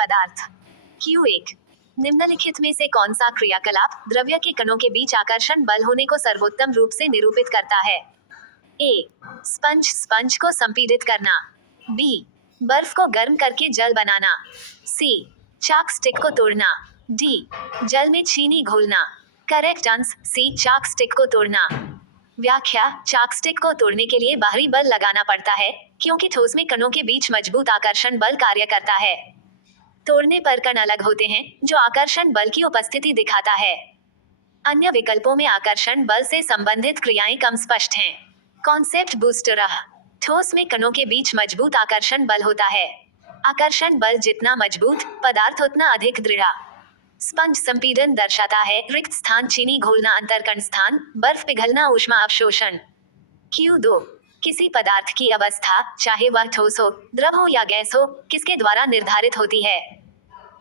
पदार्थ। Q1 निम्नलिखित में से कौन सा क्रियाकलाप द्रव्य के कणों के बीच आकर्षण बल होने को सर्वोत्तम रूप से निरूपित करता है? ए. स्पंज स्पंज को संपीड़ित करना। बी. बर्फ को गर्म करके जल बनाना। सी. चाक स्टिक को तोड़ना। डी. जल में चीनी घोलना। Correct answer C. Chalk stick को तोड़ना। व्याख्या: चाक स्टिक को तोड़ने के लिए बाहरी बल लगाना पड़ता है, क्योंकि ठोस में कणों के बीच मजबूत आकर्षण बल कार्य करता है। तोड़ने पर कण अलग होते हैं, जो आकर्षण बल की उपस्थिति दिखाता है। अन्य विकल्पों में आकर्षण बल से संबंधित क्रियाएं कम स्पष्ट हैं। कॉन्सेप्ट बूस्टर: ठोस में कणों के बीच मजबूत आकर्षण बल होता है। आकर्षण बल जितना मजबूत, पदार्थ उतना अधिक दृढ़। स्पंज संपीड़न दर्शाता है रिक्त स्थान, चीनी घोलना अंतरकण स्थान, बर्फ पिघलना ऊष्मा अवशोषण। Q2 किसी पदार्थ की अवस्था, चाहे वह ठोस हो, द्रव हो या गैस हो, किसके द्वारा निर्धारित होती है?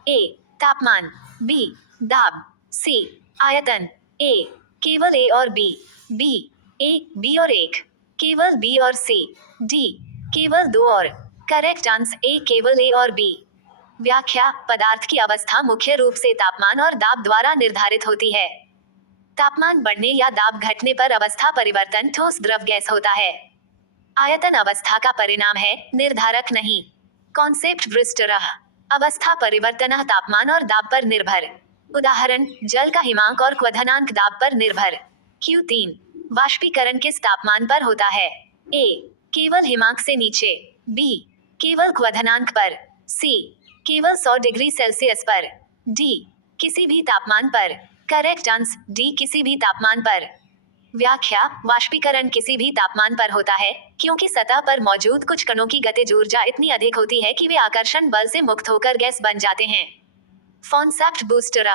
ए. तापमान। बी. दाब। सी. आयतन। ए. केवल ए और बी। बी. ए, बी और एक। केवल बी और सी। डी. केवल दो और। Correct answer A. केवल ए और बी। व्याख्या: पदार्थ की अवस्था मुख्य रूप से तापमान और दाब द्वारा निर्धारित होती है। तापमान बढ़ने या दाब घटने पर अवस्था परिवर्तन ठोस द्रव गैस होता है। आयतन अवस्था का परिणाम है, निर्धारक नहीं। कॉन्सेप्ट ब्रिस्टर: अवस्था परिवर्तन तापमान और दाब पर निर्भर। उदाहरण: जल का हिमांक और क्वथनांक दाब पर निर्भर। Q3 वाष्पीकरण किस तापमान पर होता है? ए. केवल हिमांक से नीचे। बी. केवल क्वथनांक पर। सी. केवल 100 डिग्री सेल्सियस पर। डी. किसी भी तापमान पर। Correct answer D. किसी भी तापमान पर। व्याख्या: वाष्पीकरण किसी भी तापमान पर होता है, क्योंकि सतह पर मौजूद कुछ कणों की गतिज ऊर्जा इतनी अधिक होती है कि वे आकर्षण बल से मुक्त होकर गैस बन जाते हैं। कॉन्सेप्ट बूस्टर: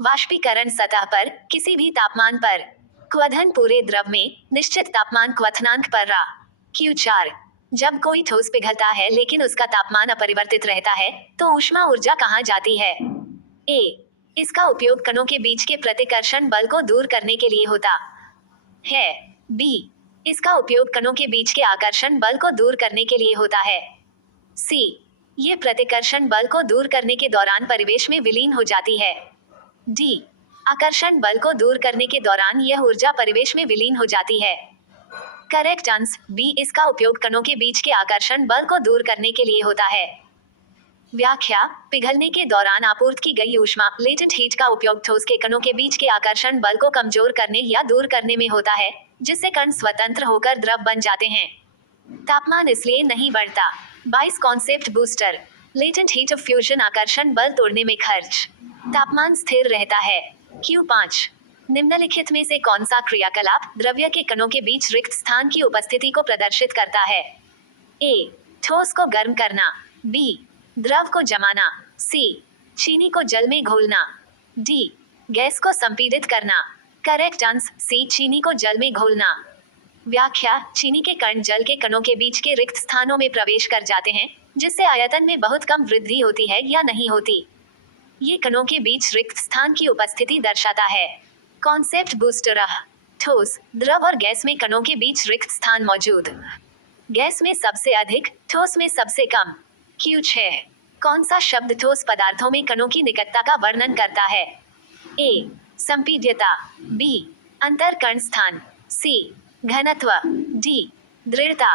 वाष्पीकरण सतह पर, किसी भी तापमान पर। क्वथन पूरे द्रव में, निश्चित तापमान क्वथनांक पर रहा। Q4 जब कोई ठोस पिघलता है लेकिन उसका तापमान अपरिवर्तित रहता है, तो ऊष्मा ऊर्जा कहाँ जाती है? ए. इसका उपयोग कणों के बीच के प्रतिकर्षण बल को दूर करने के लिए होता है। बी. इसका उपयोग कणों के बीच के आकर्षण बल को दूर करने के लिए होता है। सी. ये प्रतिकर्षण बल को दूर करने के दौरान परिवेश में विलीन हो जाती है। डी. आकर्षण बल को दूर करने के दौरान यह ऊर्जा परिवेश में विलीन हो जाती है। Correct answer B. इसका उपयोग कणों के बीच के आकर्षण बल को दूर करने के लिए होता है। व्याख्या: पिघलने के दौरान आपूर्ति की गई ऊष्मा लेटेंट हीट का उपयोग ठोस के कणों के बीच के आकर्षण बल को कमजोर करने या दूर करने में होता है, जिससे कण स्वतंत्र होकर द्रव बन जाते हैं। तापमान इसलिए नहीं बढ़ता। 22 concept booster: latent heat of fusion आकर्षण बल तोड़ने में खर्च। तापमान स्थिर रहता है। Q5 निम्नलिखित में से कौन सा क्रियाकलाप द्रव्य के कणों के बीच रिक्त स्थान की उपस्थिति को प्रदर्शित करता है? ए. ठोस को गर्म करना। बी. द्रव को जमाना। सी. चीनी को जल में घोलना। डी. गैस को संपीड़ित करना। Correct answer C. चीनी को जल में घोलना। व्याख्या: चीनी के कण जल के कणों के बीच के रिक्त स्थानों में प्रवेश कर जाते हैं, जिससे आयतन में बहुत कम वृद्धि होती है या नहीं होती। ये कणों के बीच रिक्त स्थान की उपस्थिति दर्शाता है। कॉन्सेप्ट बूस्टर: ठोस, द्रव और गैस में कणों के बीच रिक्त स्थान मौजूद। गैस में सबसे अधिक, ठोस में सबसे कम। Q6 कौन सा शब्द ठोस पदार्थों में कणों की निकटता का वर्णन करता है? ए. संपीड्यता। बी. अंतरकण स्थान। सी. घनत्व। डी. दृढ़ता।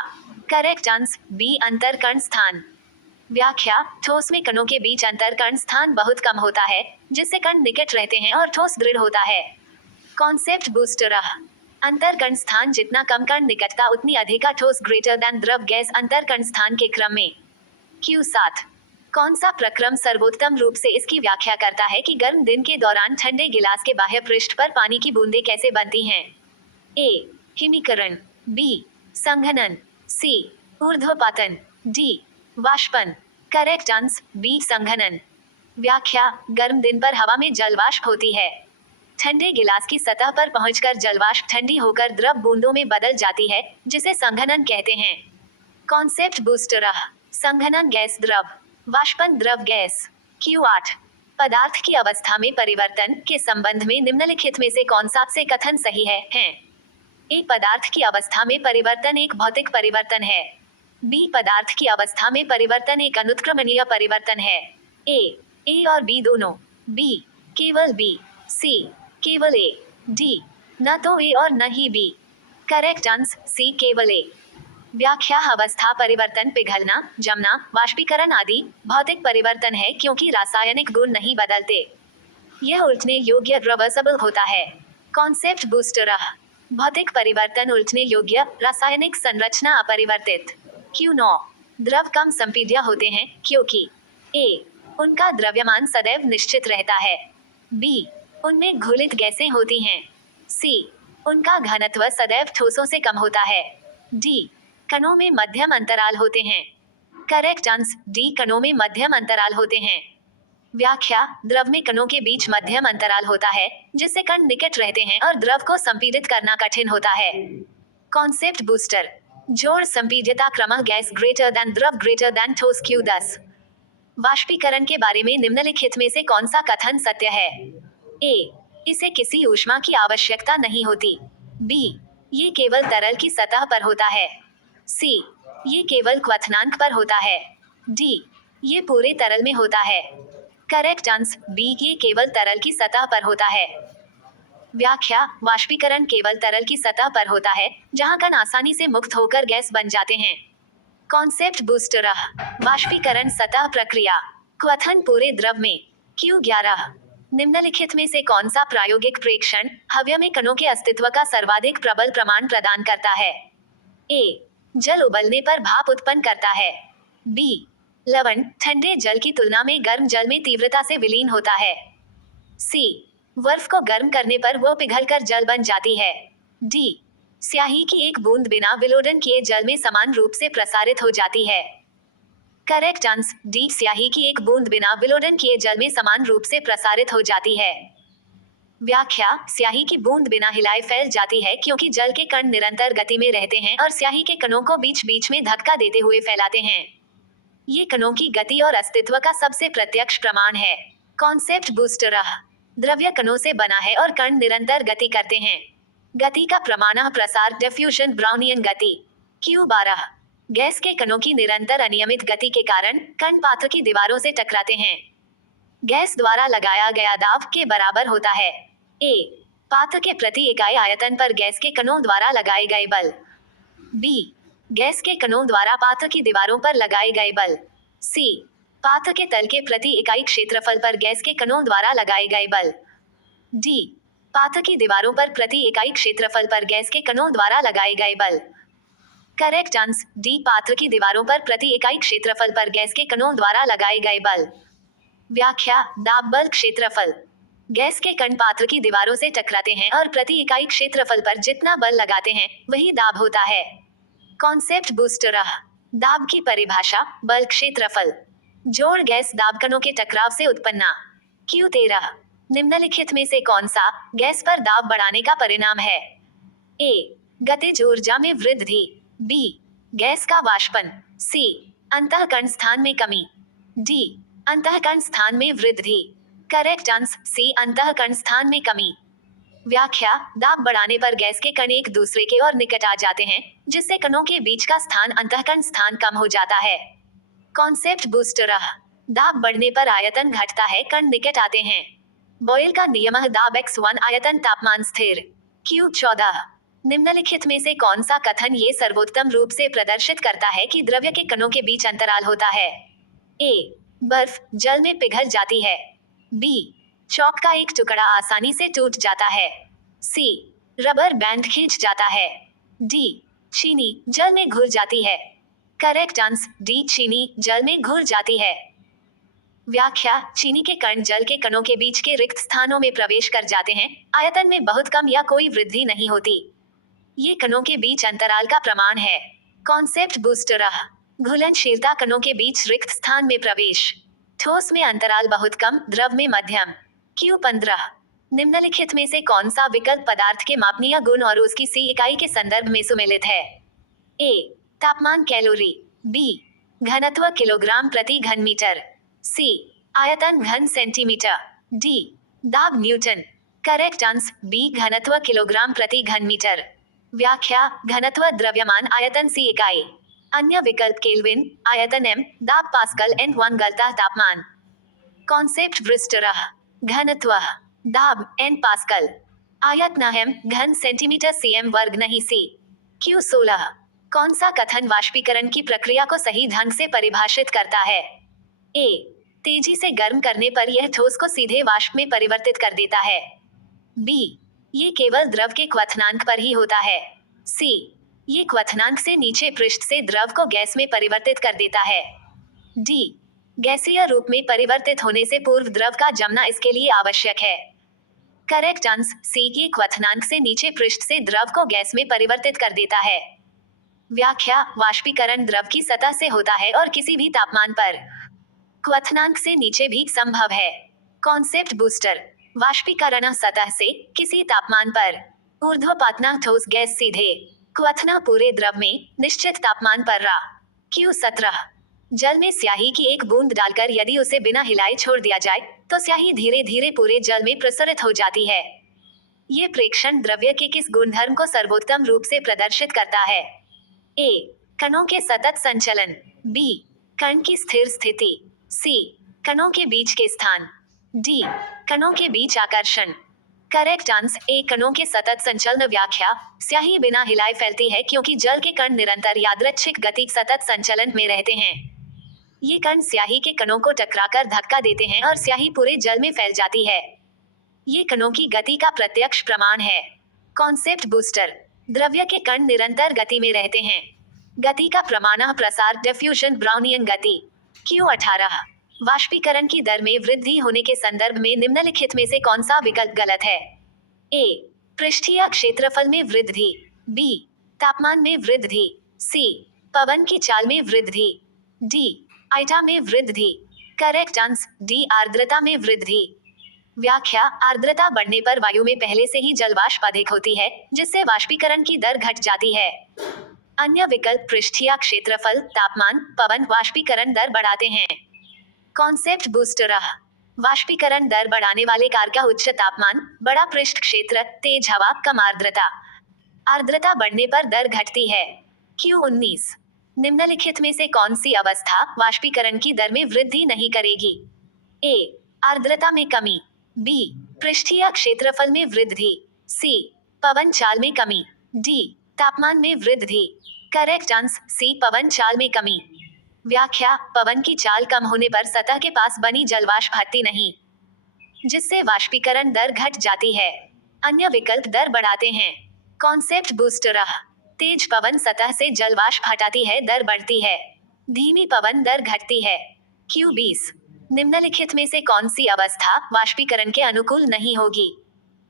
Correct answer B. अंतरकण स्थान। व्याख्या: ठोस में कणों के बीच अंतरकण स्थान बहुत कम होता है, जिससे कण निकट रहते हैं और ठोस दृढ़ होता है। कॉन्सेप्ट बूस्टर: अंतरकण स्थान जितना कम, कण निकटता उतनी अधिक, ठोस ग्रेटर देन द्रव गैस अंतरकण स्थान के क्रम में। Q7 कौन सा प्रक्रम सर्वोत्तम रूप से इसकी व्याख्या करता है कि गर्म दिन के दौरान ठंडे गिलास के बाह्य पृष्ठ पर पानी की बूंदें कैसे बनती हैं? ए. हिमीकरण। बी. संघनन। सी. ऊर्ध्वपातन। डी. वाष्पन। Correct answer B. संघनन। व्याख्या: गर्म दिन पर हवा में जलवाष्प होती है। ठंडे गिलास की सतह पर पहुंचकर जलवाष्प ठंडी होकर द्रव बूंदों में बदल जाती है, जिसे संघनन कहते हैं। कॉन्सेप्ट बूस्टर: संघनन गैस द्रव, वाष्पन द्रव गैस। Q8 पदार्थ की अवस्था में परिवर्तन के संबंध में निम्नलिखित में से कौन सा से कथन सही है? ए. पदार्थ की अवस्था में परिवर्तन एक भौतिक परिवर्तन है। बी. पदार्थ की अवस्था में परिवर्तन एक अनुत्क्रमणीय परिवर्तन है। ए और बी दोनों, बी केवल बी, सी केवल ए, डी न तो ए और न ही बी। करेक्ट आंसर सी केवल ए। व्याख्या अवस्था परिवर्तन पिघलना, जमना, वाष्पीकरण आदि भौतिक परिवर्तन है क्योंकि रासायनिक गुण नहीं बदलते। यह उलटने योग्य रिवर्सिबल होता है। कॉन्सेप्ट बूस्टर भौतिक परिवर्तन उलटने योग्य, रासायनिक संरचना अपरिवर्तित। क्यों 9 द्रव कम संपीड्य होते हैं क्योंकि ए उनका द्रव्यमान सदैव निश्चित रहता है, बी उनमें घुलित गैसें होती हैं, सी उनका घनत्व सदैव ठोसों से कम होता है, डी कणों में मध्यम अंतराल होते हैं। करेक्ट आंसर डी कणों में मध्यम अंतराल होते हैं। व्याख्या द्रव में कणों के बीच मध्यम अंतराल होता है जिससे कण निकट रहते हैं और द्रव को संपीड़ित करना कठिन होता है। कॉन्सेप्ट बूस्टर जोड़ संपीड्यता क्रम गैस ग्रेटर देन द्रव ग्रेटर देन ठोस क्यू 10। वाष्पीकरण के बारे में निम्नलिखित में से कौन सा कथन सत्य है? ए इसे किसी ऊष्मा की आवश्यकता नहीं होती, बी ये केवल तरल की सतह पर होता है, सी ये केवल क्वथनांक पर होता है, डी ये पूरे तरल में होता है। करेक्ट आंसर बी ये केवल तरल की सतह पर होता है। व्याख्या वाष्पीकरण केवल तरल की सतह पर होता है जहां कण आसानी से मुक्त होकर गैस बन जाते हैं। कॉन्सेप्ट बूस्टर वाष्पीकरण सतह प्रक्रिया, क्वथन पूरे द्रव में। Q11 निम्नलिखित में से कौन सा प्रायोगिक प्रेक्षण हव्य में कणों के अस्तित्व का सर्वाधिक प्रबल प्रमाण प्रदान करता है? ए जल उबलने पर भाप उत्पन्न करता है, बी लवण ठंडे जल की तुलना में गर्म जल में तीव्रता से विलीन होता है, सी बर्फ को गर्म करने पर वो पिघलकर जल बन जाती है, डी स्याही की एक बूंद बिना विलोडन किए जल में समान रूप से प्रसारित हो जाती है। करेक्ट आंसर डी स्याही की एक बूंद बिना विलोडन किए जल में समान रूप से प्रसारित हो जाती है। व्याख्या स्याही की बूंद बिना हिलाए फैल जाती है क्योंकि जल के कण निरंतर गति में रहते हैं और स्याही के कणों को बीच बीच में धक्का देते हुए फैलाते हैं। ये कणों की गति और अस्तित्व का सबसे प्रत्यक्ष प्रमाण है। कॉन्सेप्ट बूस्टर द्रव्य कणों से बना है और कण निरंतर गति करते हैं। गति का प्रमाण प्रसार डिफ्यूजन ब्राउनियन गति। Q12 गैस के कणों की निरंतर अनियमित गति के कारण कण पात्र की दीवारों से टकराते हैं। गैस द्वारा लगाया गया दाब के बराबर होता है। ए पात्र के प्रति इकाई आयतन पर गैस के कणों द्वारा लगाए गए बल, बी गैस के कणों द्वारा पात्र की दीवारों पर लगाए गए बल, सी पात्र के तल के प्रति इकाई क्षेत्रफल पर गैस के कणों द्वारा लगाए गए बल, डी पात्र की दीवारों पर प्रति इकाई क्षेत्रफल पर गैस के कणों द्वारा लगाए गए बल। करेक्ट आंसर डी पात्र की दीवारों पर प्रति इकाई क्षेत्रफल पर गैस के कणों द्वारा लगाए गए बल। व्याख्या दाब बल क्षेत्रफल गैस के कण पात्र की दीवारों से टकराते हैं और प्रति इकाई क्षेत्रफल पर जितना बल लगाते हैं वही दाब होता है। कॉन्सेप्ट बूस्टर दाब की परिभाषा बल क्षेत्रफल जोड़ गैस दाब कणों के टकराव से उत्पन्न। Q13 निम्नलिखित में से कौन सा गैस पर दाब बढ़ाने का परिणाम है? ए गतिज ऊर्जा में वृद्धि, बी गैस का वाष्पन, सी अंतःकण स्थान में कमी, डी अंतःकण स्थान में वृद्धि। करेक्ट आंसर सी अंतःकण स्थान में कमी। व्याख्या दाब बढ़ाने पर गैस के कण एक दूसरे के और निकट आ जाते हैं जिससे कणों के बीच का स्थान अंतःकण स्थान कम हो जाता है। कॉन्सेप्ट बूस्टर दाब बढ़ने पर आयतन घटता है कण निकट आते हैं। बॉयल का नियम दाब x1 आयतन तापमान स्थिर। Q14 निम्नलिखित में से कौन सा कथन ये सर्वोत्तम रूप से प्रदर्शित करता है कि द्रव्य के कणों के बीच अंतराल होता है? ए बर्फ जल में पिघल जाती है, बी चॉक का एक टुकड़ा आसानी से टूट जाता है, सी रबर बैंड खींच जाता है, डी चीनी जल में घुल जाती है। करेक्ट आंसर डी चीनी जल में घुल जाती है। व्याख्या चीनी के कण जल के कणों के बीच के रिक्त स्थानों में प्रवेश कर जाते हैं, आयतन में बहुत कम या कोई वृद्धि नहीं होती। ये कणों के बीच अंतराल का प्रमाण है। कॉन्सेप्ट बूस्टर घुलनशीलता कणों के बीच रिक्त स्थान में प्रवेश। ठोस में अंतराल बहुत कम, द्रव में मध्यम। Q15 निम्नलिखित में से कौन सा विकल्प पदार्थ के मापनीय गुण और उसकी सी इकाई के संदर्भ में सुमेलित है? ए तापमान कैलोरी, बी घनत्व किलोग्राम प्रति घन मीटर, सी आयतन घन सेंटीमीटर, डी दाब न्यूटन। करेक्ट आंसर बी घनत्व किलोग्राम प्रति घन मीटर। व्याख्या घनत्व द्रव्यमान आयतन सी इकाई। अन्य विकल्प केल्विन आयतन m दाब पास्कल N1 गलता तापमान। कॉन्सेप्ट ब्रिस्टरह, घनत्व, दाब एन पास्कल, आयत नहम घन सेंटीमीटर सीएम वर्ग नहीं सी। Q16 कौन सा कथन वाष्पीकरण की प्रक्रिया को सही ढंग से परिभाषित करता है? ए, तेजी से गर्म करने पर यह ठोस को सीधे वाष्प में परिवर्तित कर देता है। बी, ये केवल द्रव के क्वथनांक पर ही होता है। सी, ये क्वथनांक से नीचे पृष्ठ से द्रव को गैस में परिवर्तित कर देता है। डी, गैसीय रूप में परिवर्तित होने से पूर्व द्रव का जमना इसके लिए आवश्यक है। करेक्ट आंसर सी, ये क्वथनांक से नीचे पृष्ठ से द्रव को गैस में परिवर्तित कर देता है। व्याख्या, वाष्पीकरण द्रव की सतह से होता है और किसी भी तापमान पर क्वथनांक से नीचे भी संभव है। कॉन्सेप्ट बूस्टर, वाष्पीकरण सतह से किसी तापमान पर ऊर्ध्वपातना ठोस गैस सीधे क्वथना पूरे द्रव में निश्चित तापमान पर रा। Q17 जल में स्याही की एक बूंद डालकर यदि उसे बिना हिलाए छोड़ दिया जाए तो स्याही धीरे धीरे पूरे जल में प्रसरित हो जाती है। ये प्रेक्षण द्रव्य के किस गुणधर्म को सर्वोत्तम रूप से प्रदर्शित करता है? ए, कणों के सतत संचलन, बी, कण की स्थिर स्थिति, सी, कणों के बीच के स्थान, डी, कणों के बीच आकर्षण। करेक्ट आंसर ए, कणों के सतत संचलन। व्याख्या, स्याही बिना हिलाए फैलती है क्योंकि जल के कण निरंतर यादृच्छिक गति सतत संचलन में रहते हैं। ये कण स्याही के कणों को टकराकर धक्का देते हैं और स्याही पूरे जल में फैल जाती है। ये कणों की गति का प्रत्यक्ष प्रमाण है। कॉन्सेप्ट बूस्टर, द्रव्य के कण निरंतर गति में रहते हैं। गति का प्रमाण प्रसार डिफ्यूजन ब्राउनियन गति। Q18 वाष्पीकरण की दर में वृद्धि होने के संदर्भ में निम्नलिखित में से कौन सा विकल्प गलत है? ए, पृष्ठीय क्षेत्रफल में वृद्धि, बी, तापमान में वृद्धि, सी, पवन की चाल में वृद्धि, डी, आइटा में वृद्धि। करेक्ट आंसर डी, आर्द्रता में वृद्धि। व्याख्या, आर्द्रता बढ़ने पर वायु में पहले से ही जलवाष्प अधिक होती है जिससे वाष्पीकरण की दर घट जाती है। अन्य विकल्प पृष्ठीय क्षेत्रफल, तापमान, पवन वाष्पीकरण दर बढ़ाते हैं। कॉन्सेप्ट बूस्टर, वाष्पीकरण दर बढ़ाने वाले कारक उच्च तापमान, बड़ा पृष्ठ क्षेत्र, तेज हवा, कम आर्द्रता। आर्द्रता बढ़ने पर दर घटती है। Q19 निम्नलिखित में से कौन सी अवस्था वाष्पीकरण की दर में वृद्धि नहीं करेगी? ए, आर्द्रता में कमी, बी, पृष्ठीय क्षेत्रफल में वृद्धि, सी, पवन चाल में कमी, डी, तापमान में वृद्धि। करेक्ट आंसर सी, पवन चाल में कमी। व्याख्या, पवन की चाल कम होने पर सतह के पास बनी जलवाष्प हटती नहीं जिससे वाष्पीकरण दर घट जाती है। अन्य विकल्प दर बढ़ाते हैं। कॉन्सेप्ट बूस्टर, तेज पवन सतह से जलवाष्प हटाती है, दर बढ़ती है। धीमी पवन दर घटती है। Q20 निम्नलिखित में से कौन सी अवस्था वाष्पीकरण के अनुकूल नहीं होगी?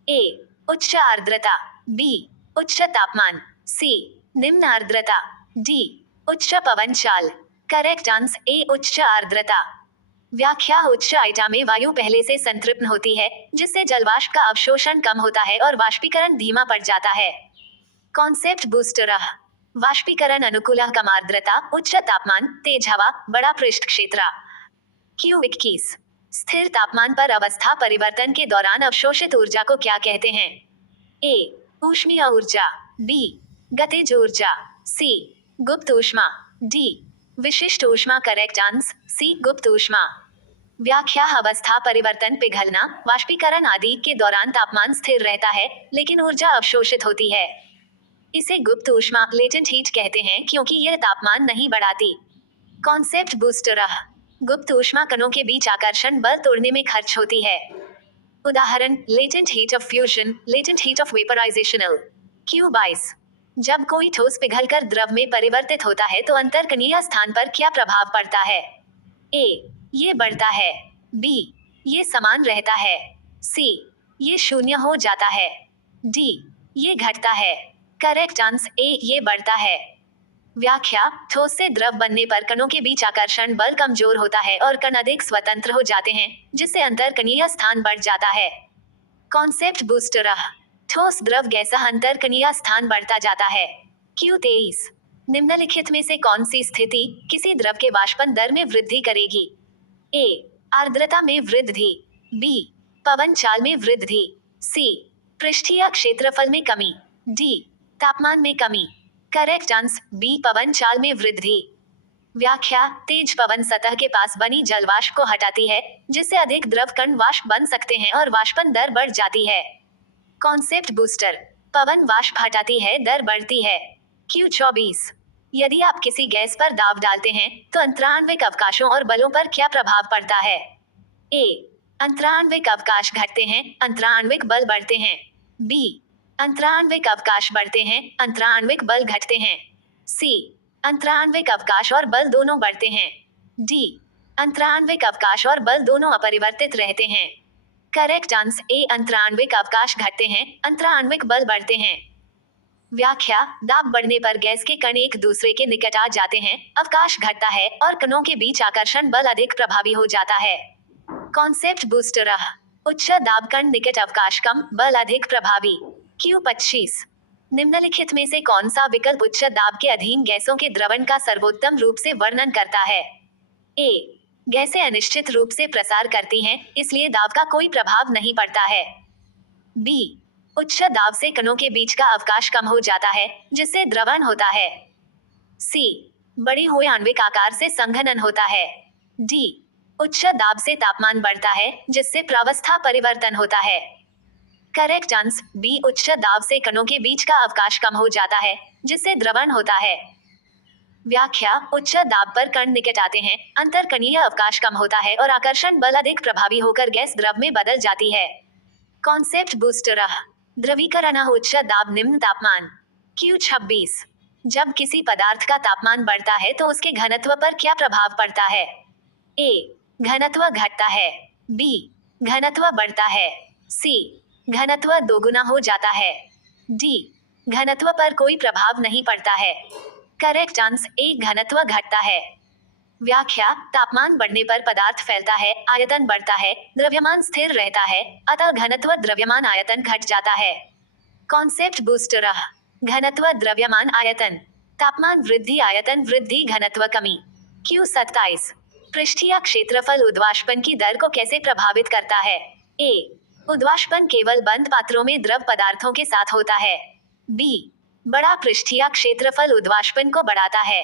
ए, उच्च आर्द्रता, बी, उच्च तापमान, सी, निम्न आर्द्रता, डी, उच्च पवन चाल। करेक्ट आंसर ए, उच्च आर्द्रता। व्याख्या, उच्च आइटा में वायु पहले से संतृप्त होती है जिससे जलवाष्प का अवशोषण कम होता है और वाष्पीकरण धीमा पड़ जाता है। कॉन्सेप्ट बूस्टर, वाष्पीकरण अनुकूल, कम आर्द्रता, उच्च तापमान, तेज हवा, बड़ा पृष्ठ क्षेत्र। Q21 स्थिर तापमान पर अवस्था परिवर्तन के दौरान अवशोषित ऊर्जा को क्या कहते हैं? ए, ऊष्मीय ऊर्जा, बी, गतिज ऊर्जा, सी, गुप्त ऊष्मा, डी, विशिष्ट ऊष्मा। करेक्ट आंसर सी, गुप्त ऊष्मा। व्याख्या, अवस्था परिवर्तन, पिघलना, वाष्पीकरण आदि के दौरान तापमान स्थिर रहता है लेकिन ऊर्जा अवशोषित होती है। इसे गुप्त ऊष्मा लेटेंट हीट कहते हैं क्योंकि यह तापमान नहीं बढ़ाती। कॉन्सेप्ट बूस्टर, गुप्त ऊष्मा कणों के बीच आकर्षण बल तोड़ने में खर्च होती है। उदाहरण, latent heat of fusion, latent heat of vaporisation. Q22 जब कोई ठोस पिघलकर द्रव में परिवर्तित होता है तो अंतरकणीय स्थान पर क्या प्रभाव पड़ता है? ए, ये बढ़ता है, बी, ये समान रहता है, सी, ये शून्य हो जाता है, डी, ये घटता है। करेक्ट आंसर ए, ये बढ़ता है। व्याख्या, ठोस से द्रव बनने पर कणों के बीच आकर्षण बल कमजोर होता है और कण अधिक स्वतंत्र हो जाते हैं जिससे अंतरकणीय स्थान बढ़ जाता है। कॉन्सेप्ट बूस्टर, ठोस द्रव गैस अंतरकणीय स्थान बढ़ता जाता है। Q23 निम्नलिखित में से कौन सी स्थिति किसी द्रव के वाष्पन दर में वृद्धि करेगी? ए, आर्द्रता में वृद्धि, बी, पवन चाल में वृद्धि, सी, पृष्ठीय क्षेत्रफल में कमी, डी, तापमान में कमी। करेक्ट आंसर बी, पवन चाल में वृद्धि। व्याख्या, तेज पवन सतह के पास बनी जल वाष्प को हटाती है, जिससे अधिक द्रव कण वाष्प बन सकते हैं और वाष्पन दर बढ़ जाती है। कॉन्सेप्ट बूस्टर, पवन वाष्प हटाती है, दर बढ़ती है। Q24, यदि आप किसी गैस पर दाब डालते हैं तो अंतराण्विक अवकाशों और बलों पर क्या प्रभाव पड़ता है? ए, अंतराण्विक अवकाश घटते हैं, अंतराण्विक बल बढ़ते हैं। बी, अंतराण्विक अवकाश बढ़ते हैं, अंतराण्विक बल घटते हैं। सी, अंतराण्विक अवकाश और बल दोनों बढ़ते हैं। डी, अंतराण्विक अवकाश और बल दोनों अपरिवर्तित रहते हैं। करेक्ट आंसर ए, अंतराण्विक अवकाश घटते हैं, अंतराण्विक बल बढ़ते हैं। व्याख्या, दाब बढ़ने पर गैस के कण एक दूसरे के निकट आ जाते हैं, अवकाश घटता है और कणों के बीच आकर्षण बल अधिक प्रभावी हो जाता है। कॉन्सेप्ट बूस्टर, उच्च दाब कण निकट, अवकाश कम, बल अधिक प्रभावी। Q25, निम्नलिखित में से कौन सा विकल्प उच्च दाब के अधीन गैसों के द्रवण का सर्वोत्तम रूप से वर्णन करता है? ए, गैसें अनिश्चित रूप से प्रसार करती हैं, इसलिए दाब का कोई प्रभाव नहीं पड़ता है। बी, उच्च दाब से कणों के बीच का अवकाश कम हो जाता है, जिससे द्रवण होता है। सी, बड़े हुए आणविक आकार से संघनन होता है। डी, उच्च दाब से तापमान बढ़ता है, जिससे प्रावस्था परिवर्तन होता है। करेक्ट आंसर बी, उच्च दाब से कणों के बीच का अवकाश कम हो जाता है, जिससे द्रवण होता है। व्याख्या, उच्च दाब पर कण निकट आते हैं, अंतरकणीय अवकाश कम होता है और आकर्षण बल अधिक प्रभावी होकर गैस द्रव में बदल जाती है। कॉन्सेप्ट बूस्टर, द्रवीकरण, उच्च दाब निम्न तापमान। Q26, जब किसी पदार्थ का तापमान बढ़ता है तो उसके घनत्व पर क्या प्रभाव पड़ता है? ए, घनत्व घटता है। बी, घनत्व बढ़ता है। सी, घनत्व दोगुना हो जाता है। डी, घनत्व पर कोई प्रभाव नहीं पड़ता है। करेक्ट आंसर ए, घनत्व घटता है। व्याख्या, तापमान बढ़ने पर पदार्थ फैलता है, आयतन बढ़ता है, द्रव्यमान स्थिर रहता है, अतः घनत्व द्रव्यमान आयतन घट जाता है। कॉन्सेप्ट बूस्टर, घनत्व द्रव्यमान आयतन, तापमान वृद्धि आयतन वृद्धि घनत्व कमी। Q27, पृष्ठीय क्षेत्रफल उद्वाष्पन की दर को कैसे प्रभावित करता है? ए, उद्वाष्पन केवल बंद पात्रों में द्रव पदार्थों के साथ होता है। बी, बड़ा पृष्ठीय क्षेत्रफल उद्वाष्पन को बढ़ाता है।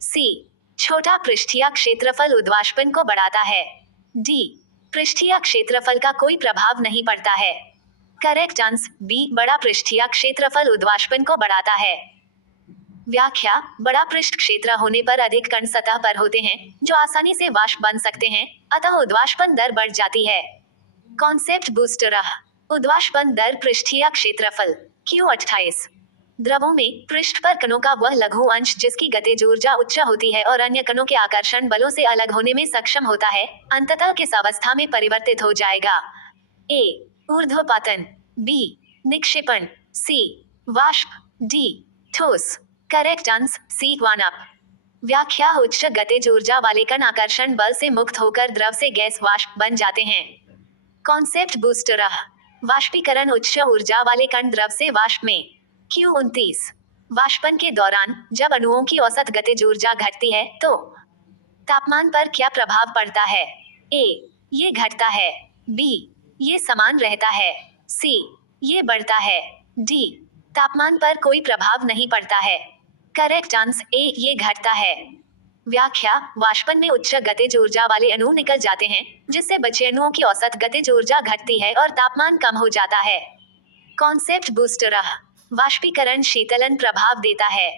सी, छोटा पृष्ठीय क्षेत्रफल उद्वाष्पन को बढ़ाता है। डी, पृष्ठीय क्षेत्रफल का कोई प्रभाव नहीं पड़ता है। करेक्ट आंसर बी, बड़ा पृष्ठीय क्षेत्रफल उद्वाष्पन को बढ़ाता है। व्याख्या, बड़ा पृष्ठ क्षेत्र होने पर अधिक कण सतह पर होते हैं, जो आसानी से वाष्प बन सकते हैं, अतः उद्वाष्पन दर बढ़ जाती है। कॉन्सेप्ट बूस्टर, उद्वाष्पन दर पृष्ठीय क्षेत्रफल। Q28, द्रवों में पृष्ठ पर कणों का वह लघु अंश जिसकी गतिज ऊर्जा उच्च होती है और अन्य कणों के आकर्षण बलों से अलग होने में सक्षम होता है, अंततः किस अवस्था में परिवर्तित हो जाएगा? ए, ऊर्ध्वपातन। बी, निक्षेपण। सी, वाष्प। डी, ठोस। करेक्ट आंसर सी, वानप। व्याख्या, उच्च गतिज ऊर्जा वाले कण आकर्षण बल से मुक्त होकर द्रव से गैस वाष्प बन जाते हैं। कॉन्सेप्ट बूस्टर, वाष्पीकरण, उच्च ऊर्जा वाले कण द्रव से वाष्प में। Q29, वाष्पन के दौरान जब अणुओं की औसत गतिज ऊर्जा घटती है तो तापमान पर क्या प्रभाव पड़ता है? ए, ये घटता है। बी, ये समान रहता है। सी, ये बढ़ता है। डी, तापमान पर कोई प्रभाव नहीं पड़ता है। करेक्ट आंसर ए, ये घटता है। व्याख्या, वाष्पन में उच्च गतिज ऊर्जा वाले अणु निकल जाते हैं, जिससे बचे अणुओं की औसत गतिज ऊर्जा घटती है और तापमान कम हो जाता है। कॉन्सेप्ट बूस्टर, वाष्पीकरण शीतलन प्रभाव देता है।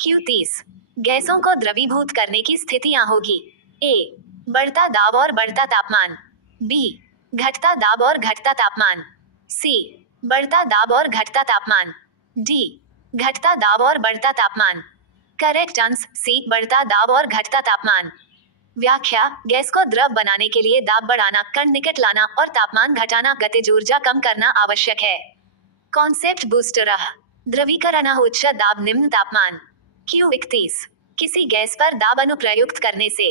Q30, गैसों को द्रवीभूत करने की स्थितियां होगी। ए, बढ़ता दाब और बढ़ता तापमान। बी, घटता दाब और घटता तापमान। सी, बढ़ता दाब और घटता तापमान। डी, घटता दाब और बढ़ता तापमान। करेक्ट आंसर सी, बढ़ता दाब और घटता तापमान। व्याख्या, गैस को द्रव बनाने के लिए दाब बढ़ाना, कण निकट लाना और तापमान घटाना, गतिज ऊर्जा कम करना आवश्यक है। कॉन्सेप्ट बूस्टर, द्रवीकरण, उच्च दाब निम्न तापमान। Q31, किसी गैस पर दाब अनुप्रयुक्त करने से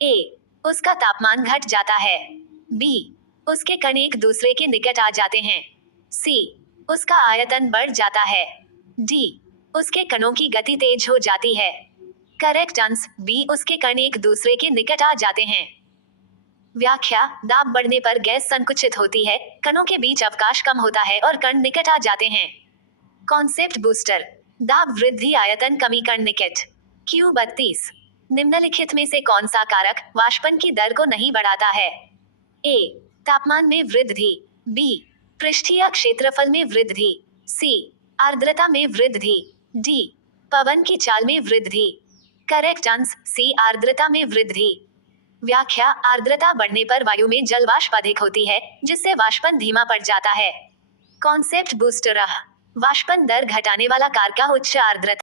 ए, उसका तापमान घट जाता है। बी, उसके कण एक दूसरे के निकट आ जाते हैं। सी, उसका आयतन बढ़ जाता है। डी, उसके कणों की गति तेज हो जाती है। करेक्ट आंसर बी, उसके कण एक दूसरे के निकट आ जाते हैं। व्याख्या, दाब बढ़ने पर गैस संकुचित होती है, कणों के बीच अवकाश कम होता है और कण निकट आ जाते हैं। कॉन्सेप्ट बूस्टर, दाब वृद्धि आयतन कमी कण निकट। Q32, निम्नलिखित में से कौन सा कारक वाष्पन की दर को नहीं बढ़ाता है? ए, तापमान में वृद्धि, बी, पृष्ठीय क्षेत्रफल में वृद्धि, सी, आर्द्रता में वृद्धि, डी, पवन की चाल में वृद्धि। करेक्ट आंसर सी, आर्द्रता में वृद्धि। व्याख्या: आर्द्रता बढ़ने पर वायु में जल वाष्प अधिक होती है, जिससे वाष्पन धीमा पड़ जाता है। कॉन्सेप्ट बूस्टर: वाष्पन दर घटाने वाला कारक उच्च आर्द्रता